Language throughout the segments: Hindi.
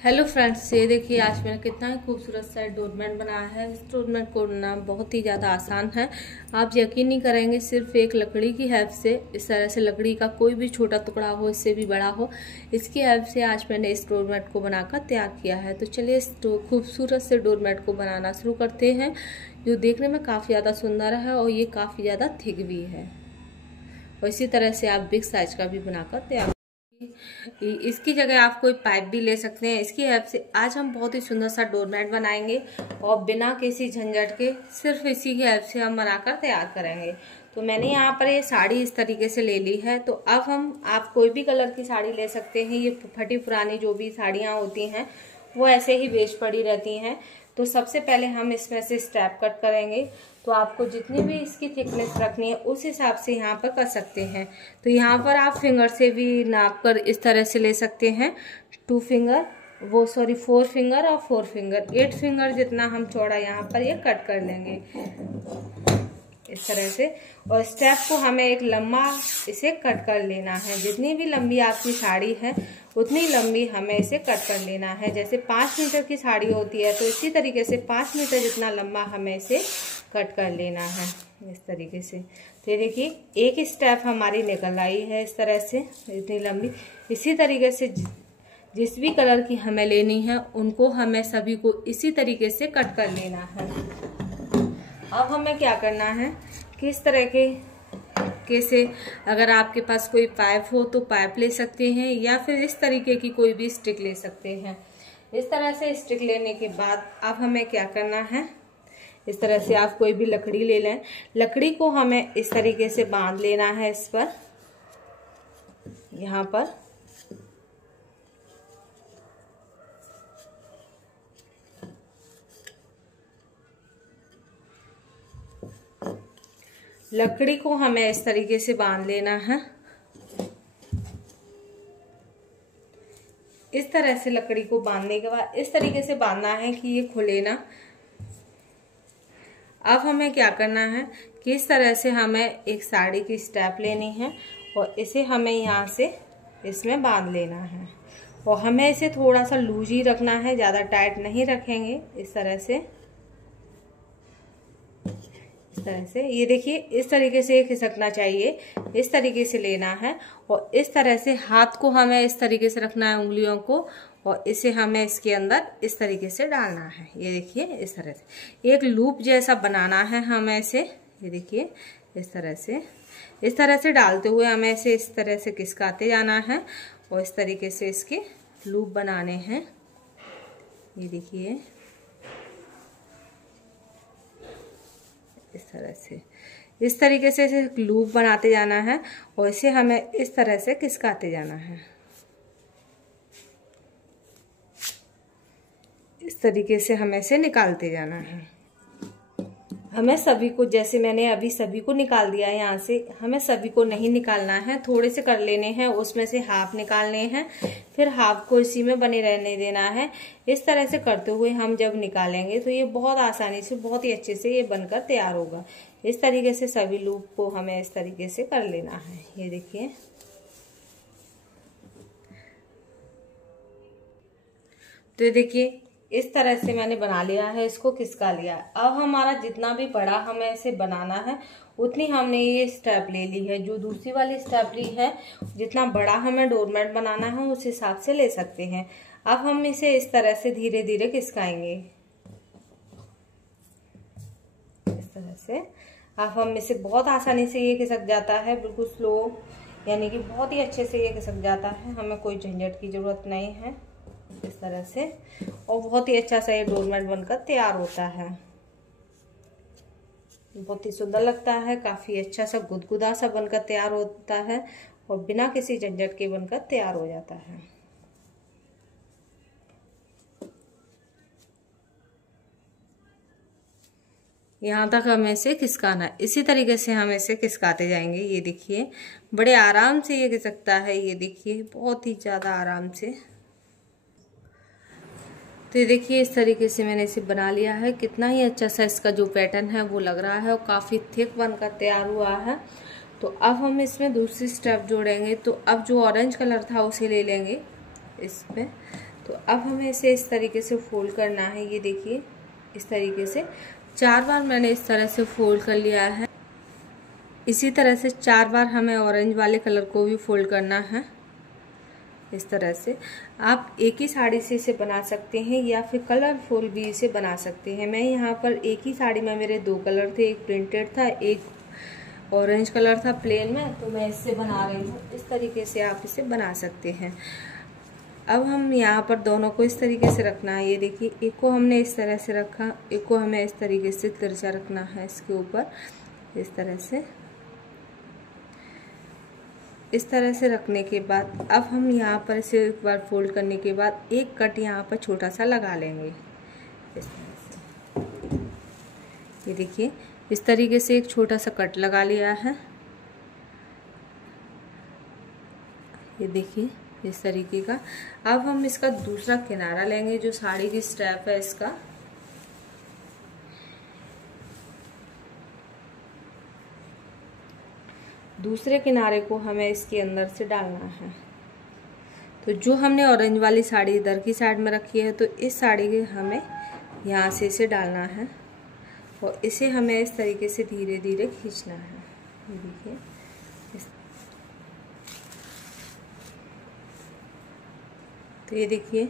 हेलो फ्रेंड्स, ये देखिए आज मैंने कितना ही खूबसूरत सा डोरमेट बनाया है। इस डोरमेट को बनाना बहुत ही ज़्यादा आसान है। आप यकीन नहीं करेंगे, सिर्फ एक लकड़ी की हेल्प से, इस तरह से लकड़ी का कोई भी छोटा टुकड़ा हो, इससे भी बड़ा हो, इसकी हेल्प से आज मैंने इस डोरमेट को बनाकर तैयार किया है। तो चलिए इस खूबसूरत से डोरमेट को बनाना शुरू करते हैं, जो देखने में काफ़ी ज़्यादा सुंदर है और ये काफ़ी ज़्यादा थिक भी है। और इसी तरह से आप बिग साइज का भी बनाकर तैयार। इसकी जगह आप कोई पाइप भी ले सकते हैं। इसकी हेल्प से आज हम बहुत ही सुंदर सा डोरमेट बनाएंगे और बिना किसी झंझट के सिर्फ इसी की हेल्प से हम बनाकर तैयार करेंगे। तो मैंने यहाँ पर ये साड़ी इस तरीके से ले ली है। तो अब आप कोई भी कलर की साड़ी ले सकते हैं। ये फटी पुरानी जो भी साड़ियाँ होती हैं वो ऐसे ही वेस्ट पड़ी रहती हैं। तो सबसे पहले हम इसमें से स्ट्रैप कट करेंगे। तो आपको जितनी भी इसकी थिकनेस रखनी है उस हिसाब से यहाँ पर कर सकते हैं। तो यहाँ पर आप फिंगर से भी नाप कर इस तरह से ले सकते हैं। 4 फिंगर और 4 फिंगर, 8 फिंगर जितना हम चौड़ा यहाँ पर ये कट कर लेंगे इस तरह से। और स्टेप को हमें एक लंबा इसे कट कर लेना है। जितनी भी लंबी आपकी साड़ी है उतनी लंबी हमें इसे कट कर लेना है। जैसे 5 मीटर की साड़ी होती है तो इसी तरीके से 5 मीटर जितना लंबा हमें इसे कट कर लेना है इस तरीके से। तो ये देखिए एक स्टेप हमारी निकल आई है इस तरह से, इतनी लंबी। इसी तरीके से जिस भी कलर की हमें लेनी है उनको हमें सभी को इसी तरीके से कट कर लेना है। अब हमें क्या करना है कि इस तरह के से अगर आपके पास कोई पाइप हो तो पाइप ले सकते हैं, या फिर इस तरीके की कोई भी स्टिक ले सकते हैं। इस तरह से स्टिक लेने के बाद अब हमें क्या करना है, इस तरह से आप कोई भी लकड़ी ले लें। लकड़ी को हमें इस तरीके से बांध लेना है इस पर, यहाँ पर। लकड़ी को हमें इस तरीके से बांध लेना है। इस तरह से लकड़ी को बांधने के बाद इस तरीके से बांधना है कि ये खुले ना। अब हमें क्या करना है कि इस तरह से हमें एक साड़ी की स्टेप लेनी है और इसे हमें यहाँ से इसमें बांध लेना है। और हमें इसे थोड़ा सा लूज ही रखना है, ज़्यादा टाइट नहीं रखेंगे। इस तरह से ये देखिए इस तरीके से खिसकना चाहिए, इस तरीके से लेना है। और इस तरह से हाथ को हमें इस तरीके से रखना है, उंगलियों को, और इसे हमें इसके अंदर इस तरीके से डालना है। ये देखिए इस तरह से एक लूप जैसा बनाना है हमें इसे। ये देखिए इस तरह से डालते हुए हमें इसे इस तरह से खिसकाते जाना है और इस तरीके से इसके लूप बनाने हैं। ये देखिए इस तरीके से इसे लूप बनाते जाना है और इसे हमें इस तरह से खिसकाते जाना है। इस तरीके से हमें इसे निकालते जाना है। हमें सभी को, जैसे मैंने अभी सभी को निकाल दिया है यहाँ से, हमें सभी को नहीं निकालना है, थोड़े से कर लेने हैं। उसमें से हाफ निकालने हैं, फिर हाफ को इसी में बने रहने देना है। इस तरह से करते हुए हम जब निकालेंगे तो ये बहुत आसानी से, बहुत ही अच्छे से ये बनकर तैयार होगा। इस तरीके से सभी लूप को हमें इस तरीके से कर लेना है। ये देखिए तो ये देखिए इस तरह से मैंने बना लिया है, इसको खिसका लिया है। अब हमारा जितना भी बड़ा हमें इसे बनाना है उतनी हमने ये स्टेप ले ली है। जो दूसरी वाली स्टेप ली है, जितना बड़ा हमें डोरमेट बनाना है उस हिसाब से ले सकते हैं। अब हम इसे इस तरह से धीरे धीरे खिसकाएंगे। इस तरह से अब हम इसे बहुत आसानी से ये खिसक जाता है, बिल्कुल स्लो, यानी कि बहुत ही अच्छे से ये खिसक जाता है। हमें कोई झंझट की जरूरत नहीं है इस तरह से। और बहुत ही अच्छा सा ये डोरमेट बनकर तैयार होता है। बहुत ही सुंदर लगता है, काफी अच्छा सा गुदगुदा सा बनकर तैयार होता है और बिना किसी झंझट के बनकर तैयार हो जाता है। यहाँ तक हमें इसे खिसकाना है। इसी तरीके से हम इसे खिसकाते जाएंगे। ये देखिए बड़े आराम से ये खिसकता है। ये देखिए बहुत ही ज्यादा आराम से। तो ये देखिए इस तरीके से मैंने इसे बना लिया है। कितना ही अच्छा सा इसका जो पैटर्न है वो लग रहा है और काफ़ी थिक बनकर तैयार हुआ है। तो अब हम इसमें दूसरी स्टेप जोड़ेंगे। तो अब जो ऑरेंज कलर था उसे ले लेंगे इसमें। तो अब हमें इसे इस तरीके से फोल्ड करना है। ये देखिए इस तरीके से 4 बार मैंने इस तरह से फोल्ड कर लिया है। इसी तरह से 4 बार हमें ऑरेंज वाले कलर को भी फोल्ड करना है। इस तरह से आप एक ही साड़ी से इसे बना सकते हैं या फिर कलरफुल भी इसे बना सकते हैं। मैं यहाँ पर एक ही साड़ी में मेरे 2 कलर थे, एक प्रिंटेड था, एक ऑरेंज कलर था प्लेन में, तो मैं इससे बना रही हूँ। इस तरीके से आप इसे बना सकते हैं। अब हम यहाँ पर दोनों को इस तरीके से रखना है। ये देखिए एक को हमने इस तरह से रखा, एक को हमें इस तरीके से तिरछा रखना है इसके ऊपर। इस तरह से रखने के बाद अब हम यहाँ पर इसे एक बार फोल्ड करने के बाद एक कट यहाँ पर छोटा सा लगा लेंगे इस तरह से। ये देखिए इस तरीके से एक छोटा सा कट लगा लिया है। ये देखिए इस तरीके का। अब हम इसका दूसरा किनारा लेंगे, जो साड़ी की स्ट्रैप है इसका। दूसरे किनारे को हमें इसके अंदर से डालना है। तो जो हमने ऑरेंज वाली साड़ी इधर की साइड में रखी है, तो इस साड़ी के हमें यहाँ से इसे डालना है और इसे हमें इस तरीके से धीरे धीरे खींचना है। ये देखिए तो ये देखिए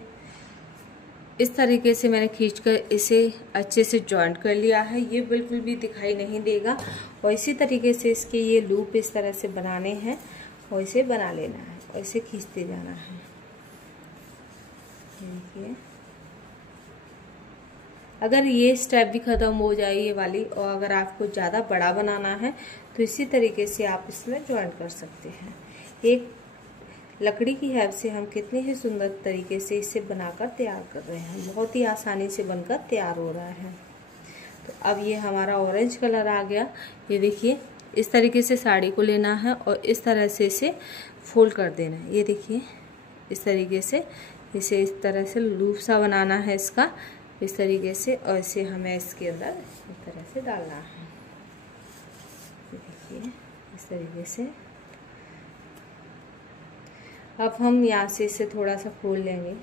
इस तरीके से मैंने खींचकर इसे अच्छे से जॉइंट कर लिया है। ये बिल्कुल भी दिखाई नहीं देगा। और इसी तरीके से इसके ये लूप इस तरह से बनाने हैं और इसे बना लेना है और इसे खींचते जाना है। देखिए अगर ये स्टेप भी ख़त्म हो जाए ये वाली, और अगर आपको ज़्यादा बड़ा बनाना है तो इसी तरीके से आप इसमें जॉइंट कर सकते हैं। एक लकड़ी की हेल्प से हम कितने ही सुंदर तरीके से इसे बनाकर तैयार कर रहे हैं। बहुत ही आसानी से बनकर तैयार हो रहा है। तो अब ये हमारा ऑरेंज कलर आ गया। ये देखिए इस तरीके से साड़ी को लेना है और इस तरह से इसे फोल्ड कर देना है। ये देखिए इस तरीके से इसे इस तरह से लूप सा बनाना है इसका, इस तरीके से, और इसे हमें इसके अंदर इस तरह से डालना है। देखिए इस तरीके से। अब हम यहाँ से इसे थोड़ा सा खोल लेंगे।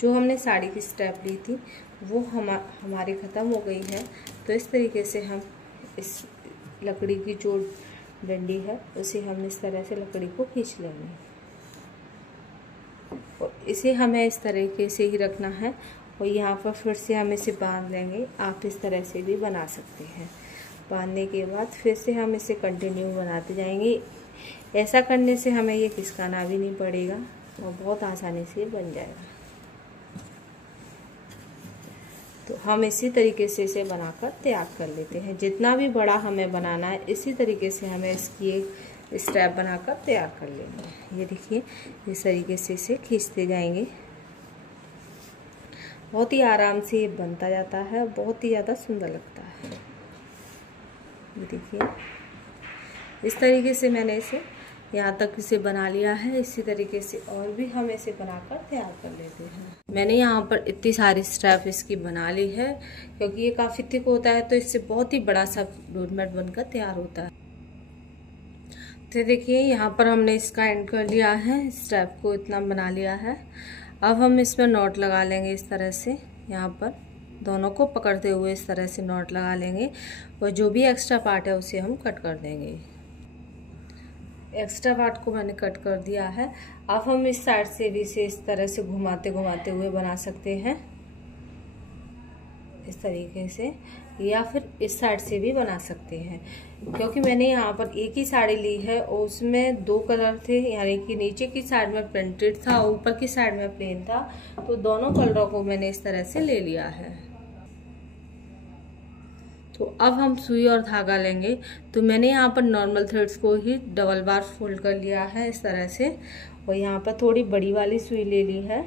जो हमने साड़ी की स्टेप ली थी वो हमारी ख़त्म हो गई है। तो इस तरीके से हम इस लकड़ी की जो डंडी है उसे हम इस तरह से लकड़ी को खींच लेंगे और इसे हमें इस तरीके से ही रखना है। और यहाँ पर फिर से हम इसे बांध लेंगे। आप इस तरह से भी बना सकते हैं। बांधने के बाद फिर से हम इसे कंटिन्यू बनाते जाएंगे। ऐसा करने से हमें ये खिसकाना भी नहीं पड़ेगा और बहुत आसानी से बन जाएगा। तो हम इसी तरीके से इसे बनाकर तैयार कर लेते हैं। जितना भी बड़ा हमें बनाना है इसी तरीके से हमें इसकी एक स्टेप बनाकर तैयार कर लेंगे। ये देखिए इस तरीके से इसे खींचते जाएंगे। बहुत ही आराम से ये बनता जाता है, बहुत ही ज़्यादा सुंदर लगता है। ये देखिए इस तरीके से मैंने इसे यहाँ तक इसे बना लिया है। इसी तरीके से और भी हम इसे बनाकर तैयार कर लेते हैं। मैंने यहाँ पर इतनी सारी स्ट्रैप इसकी बना ली है क्योंकि ये काफ़ी थिक होता है, तो इससे बहुत ही बड़ा सा डोरमेट बनकर तैयार होता है। तो देखिए यहाँ पर हमने इसका एंड कर लिया है, स्ट्रैप को इतना बना लिया है। अब हम इसमें नॉट लगा लेंगे इस तरह से। यहाँ पर दोनों को पकड़ते हुए इस तरह से नॉट लगा लेंगे और जो भी एक्स्ट्रा पार्ट है उसे हम कट कर देंगे। एक्स्ट्रा पार्ट को मैंने कट कर दिया है। अब हम इस साइड से भी इसे इस तरह से घुमाते घुमाते हुए बना सकते हैं इस तरीके से, या फिर इस साइड से भी बना सकते हैं। क्योंकि मैंने यहाँ पर एक ही साड़ी ली है और उसमें 2 कलर थे, यानी कि नीचे की साइड में प्रिंटेड था और ऊपर की साइड में प्लेन था, तो दोनों कलरों को मैंने इस तरह से ले लिया है। तो अब हम सुई और धागा लेंगे। तो मैंने यहाँ पर नॉर्मल थ्रेड्स को ही डबल बार फोल्ड कर लिया है इस तरह से, और यहाँ पर थोड़ी बड़ी वाली सुई ले ली है।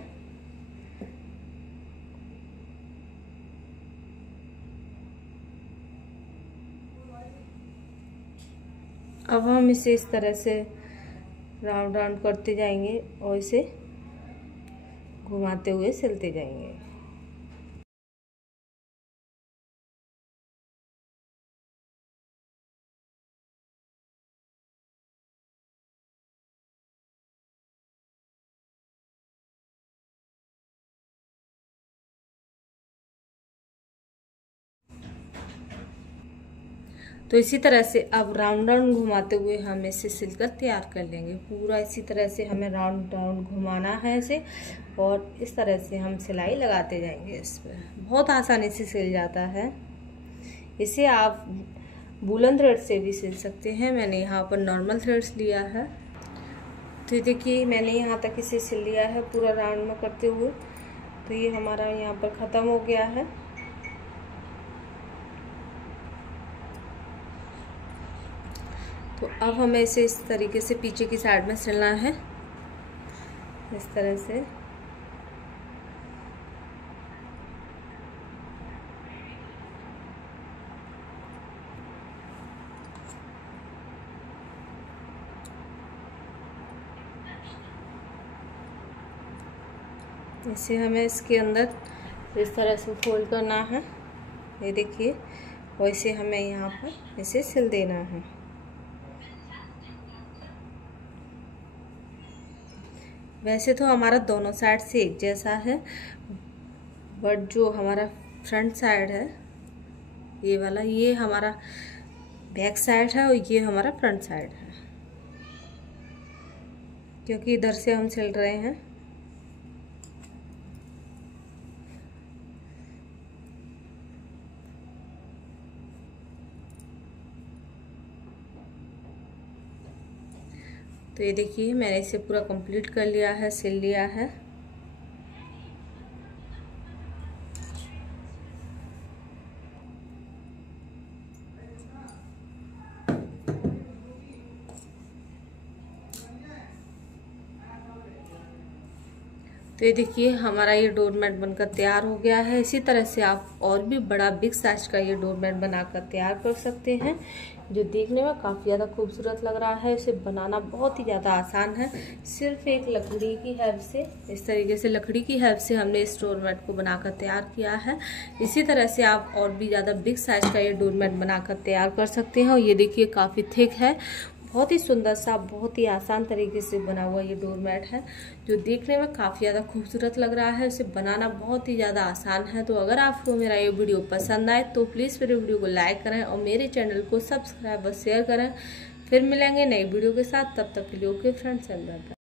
अब हम इसे इस तरह से राउंड राउंड करते जाएंगे और इसे घुमाते हुए सिलते जाएंगे। तो इसी तरह से अब राउंड राउंड घुमाते हुए हम इसे सिलकर तैयार कर लेंगे। पूरा इसी तरह से हमें राउंड राउंड घुमाना है इसे, और इस तरह से हम सिलाई लगाते जाएंगे। इस पर बहुत आसानी से सिल जाता है। इसे आप वूलन थ्रेड से भी सिल सकते हैं। मैंने यहाँ पर नॉर्मल थ्रेड्स लिया है। तो देखिए मैंने यहाँ तक इसे सिल लिया है पूरा राउंड में करते हुए। तो ये हमारा यहाँ पर ख़त्म हो गया है। तो अब हमें इसे इस तरीके से पीछे की साइड में सिलना है, इस तरह से। इसे हमें इसके अंदर इस तरह से फोल्ड करना है, ये देखिए। और इसे हमें यहाँ पर इसे सिल देना है। वैसे तो हमारा दोनों साइड से एक जैसा है, बट जो हमारा फ्रंट साइड है ये वाला, ये हमारा बैक साइड है और ये हमारा फ्रंट साइड है, क्योंकि इधर से हम सिल रहे हैं। तो ये देखिए मैंने इसे पूरा कंप्लीट कर लिया है, सिल लिया है। तो ये देखिए हमारा ये डोरमेट बनकर तैयार हो गया है। इसी तरह से आप और भी बड़ा बिग साइज का ये डोरमेट बनाकर तैयार कर सकते हैं, जो देखने में काफ़ी ज़्यादा खूबसूरत लग रहा है। इसे बनाना बहुत ही ज़्यादा आसान है। सिर्फ एक लकड़ी की हेल्प से, इस तरीके से लकड़ी की हेल्प से हमने इस डोरमेट को बनाकर तैयार किया है। इसी तरह से आप और भी ज़्यादा बिग साइज का ये डोरमेट बनाकर तैयार कर सकते हैं। और ये देखिए काफ़ी थिक है, बहुत ही सुंदर सा, बहुत ही आसान तरीके से बना हुआ ये डोरमेट है, जो देखने में काफ़ी ज़्यादा खूबसूरत लग रहा है। इसे बनाना बहुत ही ज़्यादा आसान है। तो अगर आपको मेरा ये वीडियो पसंद आए तो प्लीज़ मेरे वीडियो को लाइक करें और मेरे चैनल को सब्सक्राइब और शेयर करें। फिर मिलेंगे नई वीडियो के साथ, तब तक के लिए ओके फ्रेंड्स, बाय बाय।